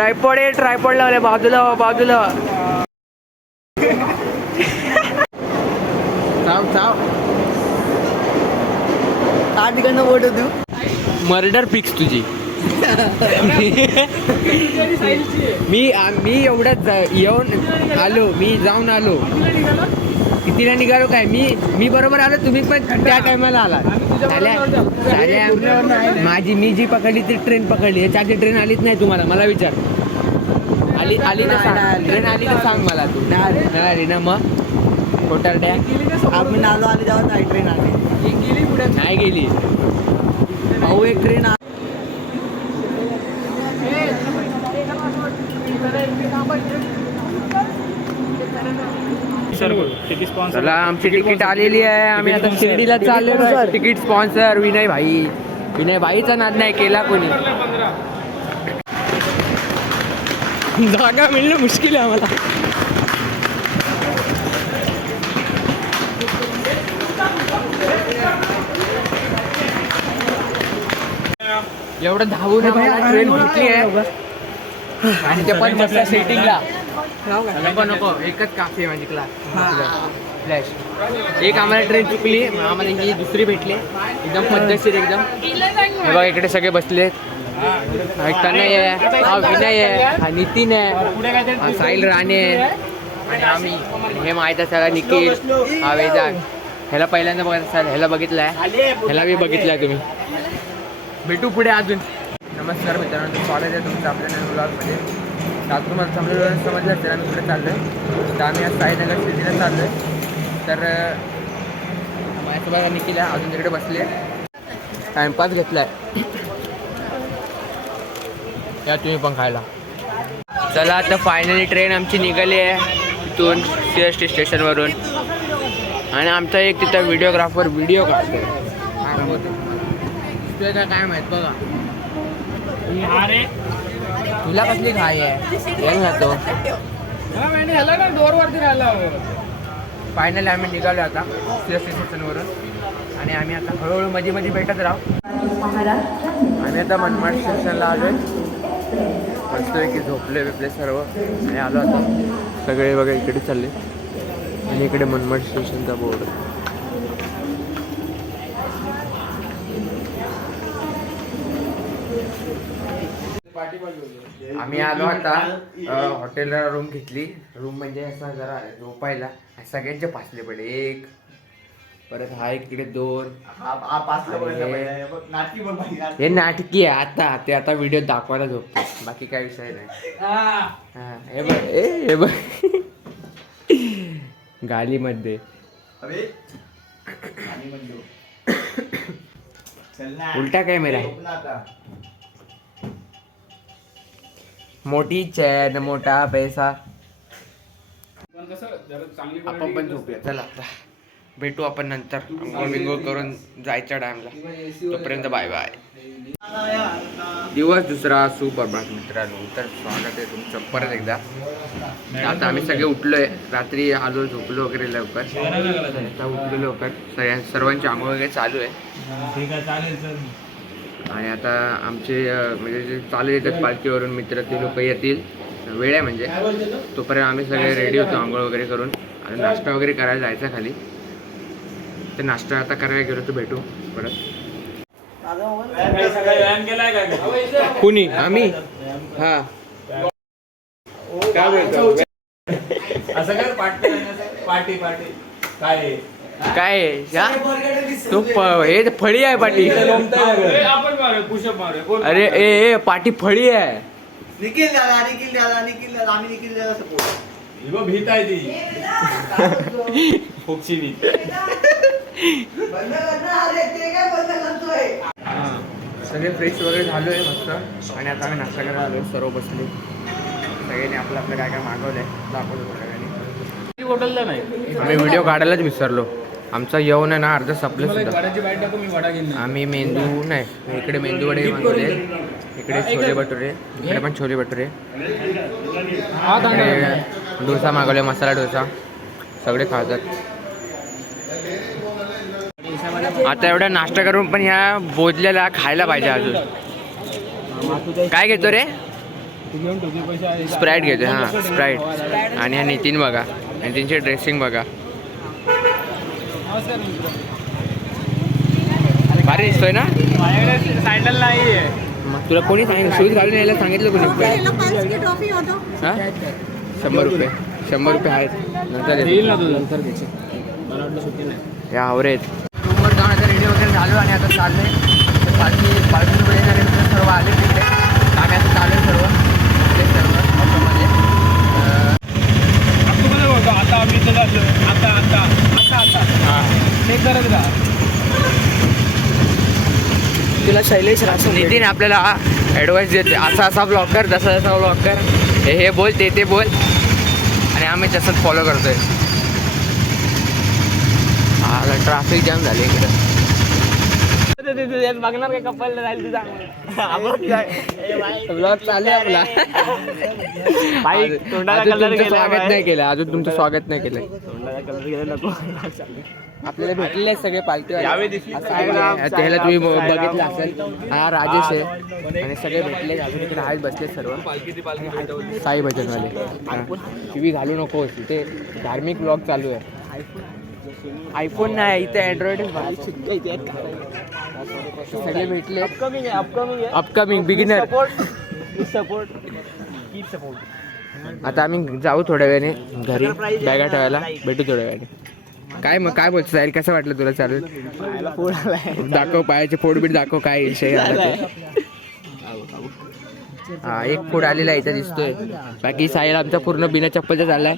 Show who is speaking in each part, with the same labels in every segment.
Speaker 1: Tripod आहे tripod लावले बाजूला व्हा, बाजूला.
Speaker 2: तिकडनं बोट तू
Speaker 1: मर्डर फिक्स तुझी. मी मी एवढ्यात जा- येऊन आलो मी जाऊन आलो. कितीला निघालो काय? मी मी बरोबर आलो तुम्ही पण त्या टायमाला आला माझी मी जी पकडली ती ट्रेन पकडली. याच्या आधी ट्रेन आलीच नाही तुम्हाला मला विचार. आली आली ना सांग? ट्रेन आली ना सांग मला तू? नाही आली ना मग? कोटारड्या
Speaker 2: आम्ही नालो आले जेव्हा नाही ट्रेन आली.
Speaker 1: नाही गेली.
Speaker 2: भाऊ एक ट्रेन
Speaker 1: चला आमची तिकीट आलेली आहे. आम्ही आता शिर्डीला चाललेलो आहे. तिकीट स्पॉन्सर विनय भाई विनय भाईचा नाद नाही केला कोणी? जागा मिळणं मुश्किल आहे आम्हाला. एवढं धावून ट्रेन भेटली आहे. आणि ते पण मस्त सेटिंगला नको नको. एकच काफी आहे माझी क्लास फ्लॅश एक आम्हाला ट्रेन चुकली. आम्हाला ही दुसरी भेटली. एकदम पद्धतशीर एकदम. हे बघा इकडे सगळे बसले तनय आहे हा विनय आहे हा नितीन आहे हा साहिल राणे आहे आणि आम्ही आणि हे माहीत असायला निखिल हा वेदांग ह्याला पहिल्यांदा बघत असाल ह्याला बघितलं आहे ह्याला बी बघितलं आहे तुम्ही. भेटू पुढे अजून. नमस्कार मित्रांनो स्वागत आहे तुमचं आपल्या नवीन ब्लॉगमध्ये. आता तुम्हाला समजलं समजलं असेल आम्ही कुठे चाललो आहे तर आम्ही आज साईनगर सिटीला चाललो आहे तर माझ्यासोबत निखिल आहे अजून तिकडे बसले. टाइमपास घेतला आहे या तुम्ही पण खायला. चला आता फायनली ट्रेन आमची निघाली आहे तिथून सी एस टी स्टेशनवरून आणि आमचा एक तिथं व्हिडिओग्राफर व्हिडिओ काढतो तुला काय काय माहीत बघा. तुला कसली घाई आहे? येईल ना तो. फायनली आम्ही निघालो आता सी एस टी स्टेशनवरून आणि आम्ही आता हळूहळू मध्ये मध्ये भेटत राहू. आम्ही आता मनमाड स्टेशनला आलोय. मस्तपैकी झोपले बिपले सर्व. आणि आलो आता. सगळे बघा इकडे चालले. आणि इकडे मनमाड स्टेशनचा बोर्ड. आम्ही आलो आता हॉटेलला रूम घेतली. रूम म्हणजे असं जरा झोपायला. सगळ्यांचे पाचले पडले. एक परत हा एक इकडे दोन. हे- हे नाटकी आहे आता. ते आता व्हिडिओ दाखवायला झोपतो बाकी काय विषय नाही. हा, हे बघ ए हे बघ. गालीमध्ये. उलटा काय मेरा मोठी चॅन मोठा पैसा. आपण पण झोपूया. चला आता भेटू आपण नंतर. अंघोळ बिंघोळ करून जायच्या टाइमला तोपर्यंत बाय बाय दिवस दुसरा सुप्रभात मित्रांनो. तर स्वागत आहे तुमचं परत एकदा. आता आम्ही सगळे उठलोय. रात्री आलो झोपलो वगैरे लवकर. आता उठलो लवकर. सगळ्या सर्वांची आंघोळ वगैरे चालू आहे. आणि आता आमचे म्हणजे जे चालू येतात पालखीवरून मित्र ते लोक येतील. वेळ आहे म्हणजे. तोपर्यंत आम्ही सगळे रेडी होतो आंघोळ वगैरे करून. आणि नाश्ता वगैरे करायला जायचा खाली. तर नाश्ता आता करायला गेलो तर भेटू परत. कुणी? आम्ही? हा. काय बोलतो?
Speaker 3: असं काय पार्टी पार्टी काय?
Speaker 1: काय? तो हे ते फळी आहे पाटी. अरे ए ए पाटी फळी आहे.
Speaker 2: निखिल दादा निखिल दादा निखिल दादा आम्ही निखिल दादा सपोर्ट
Speaker 3: भीत आहे ती. फोकची भीत
Speaker 1: सगळे फ्रेश वगैरे झालो आहे मस्त. आणि आता आम्ही नाश्ता करायला आलो सर्व बसले. सगळ्यांनी आपलं आपलं काय काय मागवलंय दाखवलं सगळ्यांनी.
Speaker 3: हॉटेलला नाही.
Speaker 1: आम्ही व्हिडिओ काढायलाच विसरलो. आमचा येऊन आहे ना अर्ध संपलं सुद्धा. आम्ही मेंदू नाही इकडे मेंदू वडे मागवले. इकडे छोले भटुरे इकडे पण छोले भटुरे. डोसा मागवले मसाला डोसा. सगळे खातात. आता एवढा नाश्ता करून पण ह्या बोजल्याला खायला पाहिजे अजून. काय घेतो रे? स्प्राईट घेतो हां स्प्राईट आणि हा नितीन बघा. नितीनची ड्रेसिंग बघा. भारी दिसतोय ना?
Speaker 4: सँडल नाही
Speaker 1: मग तुला कोणी सांगितलं शूज घालून यायला सांगितलं कोणी?
Speaker 5: याला पाच की ट्रॉफी होतो.
Speaker 1: हा? शंभर रुपये. शंभर रुपये आहेत. नंतर
Speaker 4: नंतर त्याची मला वाटलं सुट्टी नाही.
Speaker 1: या आवरेत रूमवर जाऊन आता रेडी वगैरे झालो आणि आता चाललंय. तर पालखी पालखी येणारे सर्व आले तिकडे. आता चालू आहे सर्व. ते सर्व ऑटोमध्ये.
Speaker 4: आता आता आम्ही इथं आता आता आता आता. ते करत राहा.
Speaker 2: तुला शैलेश रासो
Speaker 1: नितीन आपल्याला ॲडवाईस देते असा असा ब्लॉग कर तसा तसा ब्लॉग कर हे हे बोल ते ते बोल. आणि आम्ही तसंच फॉलो करतोय. हा ट्रॅफिक जाम झाली इकडं.
Speaker 4: बघणार काय कपल राहील तुझा?
Speaker 1: ब्लॉग चालू आहे आपला.
Speaker 4: बाई,
Speaker 1: अजून-
Speaker 4: तोंडाला
Speaker 1: अजून
Speaker 4: color
Speaker 1: तुमचं
Speaker 4: गेलाय
Speaker 1: स्वागत. नाही केलं अजून तुमचं स्वागत नाही केलं.
Speaker 4: तोंडाला कलर गेला नको.
Speaker 1: आपल्याला भेटलेले आहेत सगळे पालखी
Speaker 4: यावे दिवशी.
Speaker 1: त्याला तुम्ही ब-. बघितलं असेल. हा राजेश आहे. आणि सगळे भेटले अजून इकडे आहेत बसले सर्व. साई भजनवाले टीव्ही घालू नकोस इथे धार्मिक ब्लॉग चालू आहे. आयफोन नाही इथे अँड्रॉइड सगळे भेटले.
Speaker 4: अपकमिंग आहे अपकमिंग आहे.
Speaker 1: Upcoming beginner
Speaker 4: support support keep support
Speaker 1: आता आम्ही जाऊ थोड्या वेळाने घरी बॅगा ठेवायला. भेटू थोड्या वेळाने. काय मग काय बोलतो जाईल कसं वाटलं तुला चालेल
Speaker 4: फोड आलाय
Speaker 1: दाखव पायाचे फोडबीट दाखव काय विषय हा एक फोड आलेला इथं दिसतोय. बाकी साहिल आमचा पूर्ण बिना चप्पलचा चाललाय.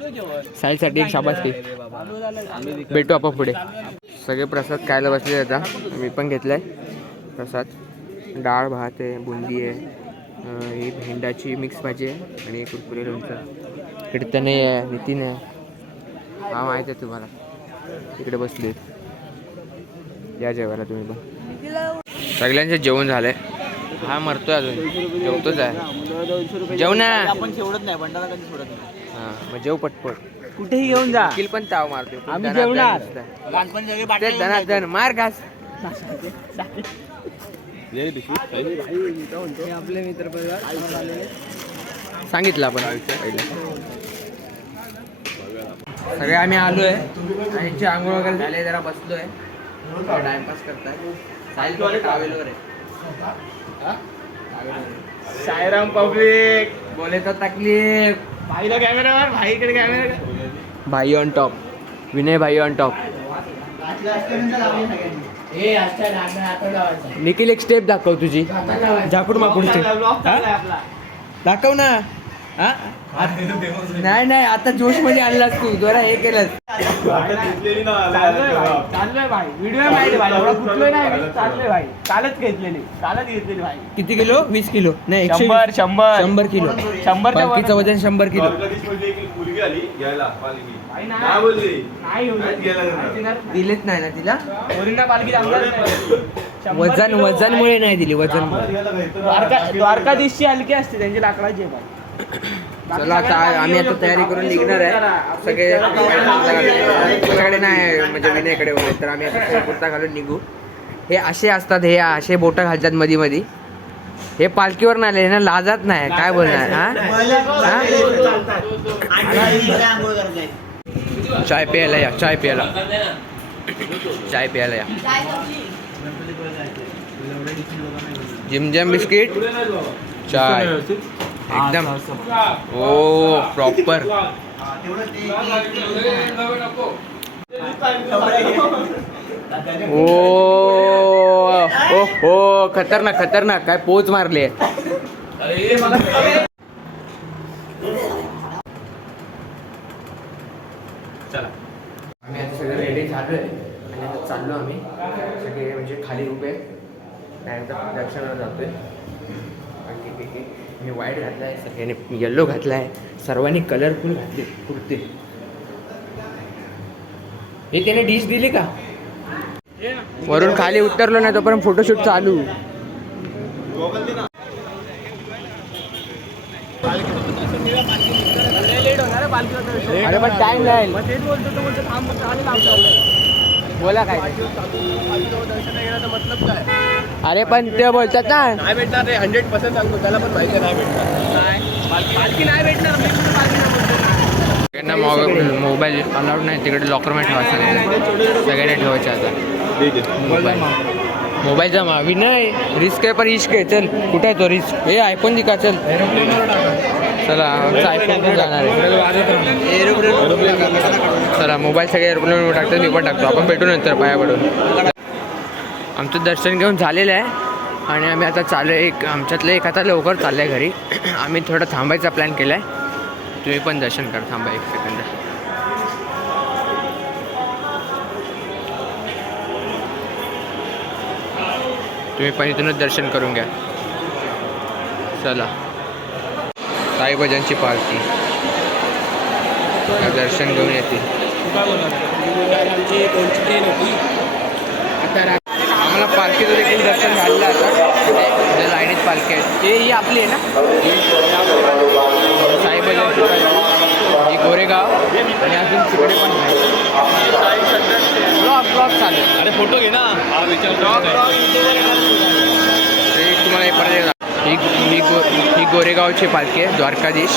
Speaker 1: साहिलसाठी एक शाबासकी भेटू आपण पुढे. सगळे प्रसाद खायला बसले आता. मी पण घेतलाय. प्रसाद डाळ भात आहे बुंदी आहे ही भेंडाची मिक्स भाजी आहे आणि कुरकुरे लोणचं. कीर्तने आहे नितीन आहे. हा माहीत आहे तुम्हाला. तिकडे बसले. या जेवायला तुम्ही पण. सगळ्यांचे जेवण झालंय हा मरतोय अजून. जेवतोच आहे. जेव ना.
Speaker 4: आपण सोडत नाही बंडाला कधी सोडत नाही.
Speaker 1: हा मग जेव पटपट.
Speaker 4: कुठेही घेऊन जा.
Speaker 1: किल पण ताव मारतो
Speaker 4: आम्ही जेवणार. लहानपणी
Speaker 1: मार घास.
Speaker 4: आपले मित्र
Speaker 1: सांगितलं आपण. पहिलं सगळे आम्ही आलोय यांची आंघोळ वगैरे झाले जरा बसलोय. टाइमपास करताय. साहिल तो ट्रॅव्हलवर आहे
Speaker 4: सायराम पब्लिक.
Speaker 1: बोले तर तकलीफ.
Speaker 4: भाईला कॅमेरावर भाईकडे कॅमेरा
Speaker 1: भाई ऑन टॉप विनय भाई ऑन टॉप निखिल एक स्टेप दाखव तुझी. झाकूड माकूड स्टेप दाखव ना. हा? नाही नाही आता जोशमध्ये आणलास तू. जरा हे केलं
Speaker 4: चाललोय भाई चाललोय भाई. व्हिडिओ माहिती भाई. एवढा कुठलोय नाही मी. चाललोय भाई. कालच घेतलेली. कालच घेतलेली भाई.
Speaker 1: किती किलो? वीस किलो. नाही एकशे
Speaker 4: शंभर शंभर.
Speaker 1: शंभर किलो.
Speaker 4: शंभरच्या वर.
Speaker 1: पालखीचं वजन शंभर किलो.
Speaker 3: मुलगी आली घ्यायला पालखी नाही
Speaker 4: नाही.
Speaker 3: बोलली
Speaker 4: नाही
Speaker 3: नाही गेला.
Speaker 1: दिलेच नाही ना तिला?
Speaker 4: पालखी जमणार नाही. शंभर
Speaker 1: वजन
Speaker 4: किलो
Speaker 1: वजनमुळे नाही दिली वजन
Speaker 4: द्वारका द्वारकाधीशची हलकी असते त्यांची लाकडाची आहे
Speaker 1: चला आता आम्ही आता तयारी करून निघणार आहे. सगळे तुझ्याकडे नाही म्हणजे विनयकडे वगैरे तर आम्ही आता कुर्ता घालून निघू. हे असे असतात हे असे बोटं घालतात मधी मधी. हे पालखीवर नाही आले ना लाजात नाही काय बोलणार हा? हा? चाय प्यायला या चाय प्यायला. चाय प्यायला या. जिमजम बिस्किट चाय. एकदम. Oh proper. ओ. ओ हो खतरनाक खतरनाक. काय पोच मारले. आम्ही आता रेडी झालो आहे आणि आता चाललो आम्ही. सगळे म्हणजे खाली उभे त्यानंतर दर्शनाला जातोय. बाकी मी व्हाईट घातला आहे सगळ्यांनी येल्लो घातला आहे सर्वांनी कलरफुल घातले कुर्ते. हे त्याने डिश दिली का? वरून खाली उतरलो नाही तोपर्यंत फोटोशूट चालू.
Speaker 4: लेट होणार आहे पालखीला तर.
Speaker 1: अरे पण टाइम लागेल. बोला काय?
Speaker 4: दर्शन गेलं तर मतलब काय
Speaker 1: अरे पण ते बोलतात ना.
Speaker 4: नाही भेटणार रे हंड्रेड पर्सेंट सांगतो त्याला पण माहिती आहे नाही भेटणार. पाल- पालखी नाही भेटणार
Speaker 1: मोबाईल अलाउड नाही तिकडे लॉकरमध्ये ठेवा सांगितलं सगळ्यांना ठेवायचे आता. मोबाईल मोबाईल जमा विनय रिस्क आहे पण इश्क आहे. चल कुठे आहे तो रिस्क हे आयफोन दिका चल. चला आमचा आयफोन पण जाणार आहे. चला मोबाईल सगळे एरोप्लेनवर टाकतो मी पण टाकतो. आपण भेटू नंतर पाया पडून. आमचं दर्शन घेऊन झालेलं आहे. आणि आम्ही आता चालू एक आमच्यातलं एक आता लवकर चाललं आहे घरी. आम्ही थोडं थांबायचा प्लॅन केला आहे तुम्ही पण दर्शन करा थांबा एक सेकंद तुम्ही पण इथूनच दर्शन करून घ्या. चला. साईबाजांची पालखी. दर्शन घेऊन रा- आम्हाला पालखीचं देखील दर्शन झालेलं आहे आता. लाईनीत पालखी आहे हे ही आपली आहे ना? साईबाजांची पालखी. ही गोरेगाव. आणि अजून तिकडे पण आहे. ब्लॉक ब्लॉक चालेल
Speaker 4: अरे फोटो घे ना. हा विचार
Speaker 1: ते हे गो ही गोरेगावची पालखी आहे द्वारकाधीश.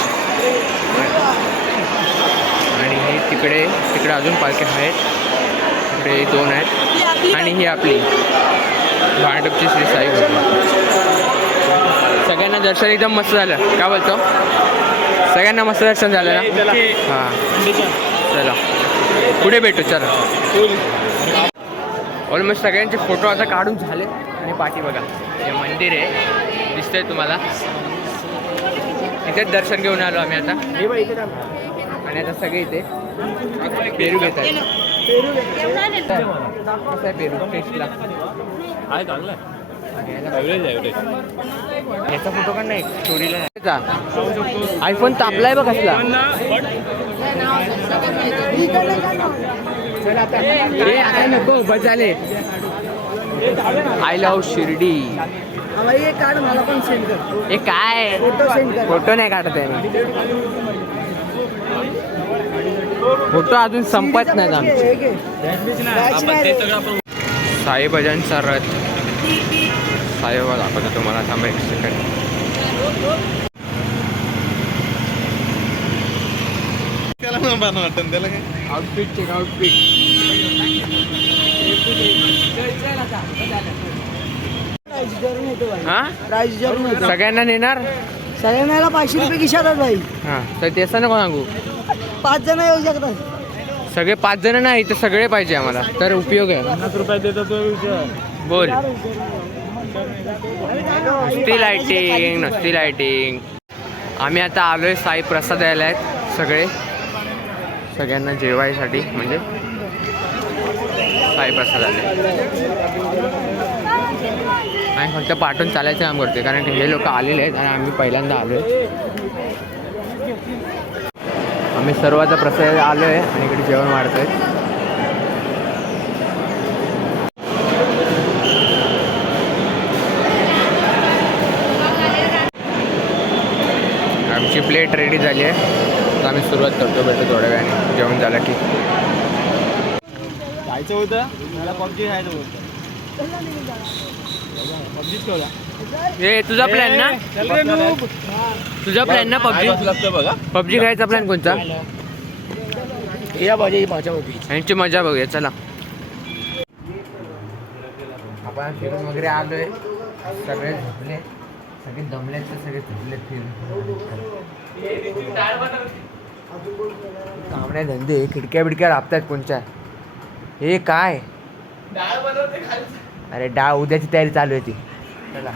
Speaker 1: आणि ही तिकडे तिकडे अजून पालख्या आहेत. तिकडे दोन आहेत. आणि ही आपली भांडपची श्री साई सगळ्यांना दर्शन एकदम मस्त झालं. काय बोलतो? सगळ्यांना मस्त दर्शन झालं ना? हां. चला. पुढे भेटू चला. ऑलमोस्ट सगळ्यांचे फोटो आता काढून झाले. आणि पाठी बघा हे मंदिर आहे. दिसतंय तुम्हाला. इथेच दर्शन घेऊन आलो आम्ही आता. आणि आता सगळे इथे पेरू घेत आहेत. कसं आहे पेरू? टेस्टला
Speaker 4: आहे चांगलं
Speaker 1: याचा फोटो काढ नाही स्टोरीला आयफोन तापलाय बघ कसला आता नको झाले. I love Shirdi.
Speaker 2: काढ मला पण सेंड कर.
Speaker 1: हे काय?
Speaker 2: फोटो सेंड कर.
Speaker 1: फोटो नाही काढत आहे फोटो अजून संपत नाहीत आमचे.
Speaker 4: सगळं आपण
Speaker 1: साईबाजांचा रथ. साईबाबा दाखवतो तुम्हाला थांबा एक सेकंड आउटफिट चेक आउटफिट हा
Speaker 2: प्राईस जरूर येतो
Speaker 1: सगळ्यांना नेणार?
Speaker 2: सगळ्यांना पाचशे रुपये खिशातात भाई
Speaker 1: हा तर ते असं नको सांगू.
Speaker 2: पाच जण येऊ शकतात.
Speaker 1: सगळे पाच जण नाही तर सगळे पाहिजे आम्हाला. तर उपयोग आहे.
Speaker 4: पन्नास रुपये देतो तो
Speaker 1: बोल. नुसती लाइटिंग नुसती लाइटिंग आम्ही आता आलोय साई प्रसाद यायला आहेत सगळे. सगळ्यांना जेवायसाठी म्हणजे साई प्रसाद आले आणि फक्त पाठवून चालायचं काम करते कारण की हे लोक आलेले आहेत आणि आम्ही पहिल्यांदा आलोय. आम्ही सर्वाचा प्रसाद आलो आहे आणि इकडे जेवण वाढतोय. आमची प्लेट रेडी झाली आहे. तर आम्ही सुरुवात करतो भेटतो थोड्या वेळाने. जेवण झालं की.
Speaker 4: जायचं होतं मला पबजी खायचं होतं. पबजीच ठेवला
Speaker 1: हे तुझा प्लॅन ना? तुझा प्लॅन ना पबजी? पबजी खायचा प्लॅन कोणता? यांची मजा बघूया चला. आपण फिरून वगैरे आलोय. सगळे झोपले. सगळे दमले तर सगळे झोपले फिरून. कामण्या धंदे खिडक्या बिडक्या राबतात कोणच्या? हे काय? अरे डाळ उद्याची तयारी चालू आहे ती. चला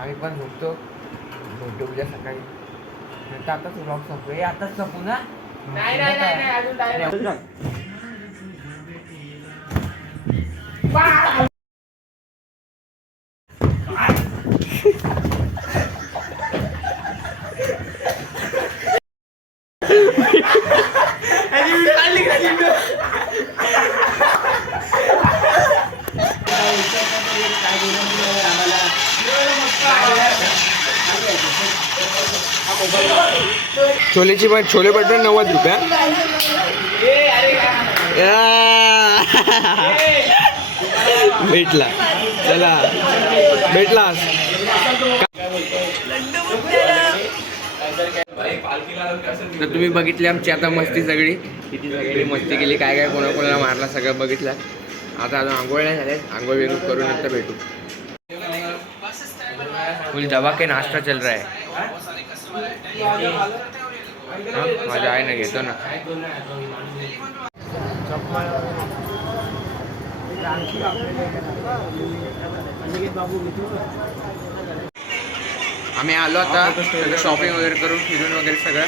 Speaker 1: आम्ही पण झोपतो. भेटू उद्या सकाळी. नंतर आताच ब्लॉग संपू हे आताच संपू ना? नाही नाही नाही छोलेची पण छोले बटर नव्वद रुपया. भेटला. चला. भेटला तर तुम्ही बघितली आमची आता मस्ती सगळी. किती सगळी मस्ती केली काय काय कोणा कोणाला मारला सगळं बघितलं. आता अजून आंघोळ नाही झाले. आंघोळ वेगळं करून नंतर भेटू. फुल दबा के नाश्ता चल रहा है। मजा माझ्या आहे ना घेतो ना आम्ही आलो आता सगळं शॉपिंग वगैरे करून फिरून वगैरे सगळं.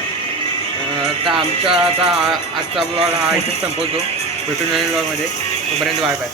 Speaker 1: तर आमचा आता आजचा ब्लॉग हा इथेच संपवतो. भेटून ब्लॉगमध्ये तोपर्यंत बाय बाय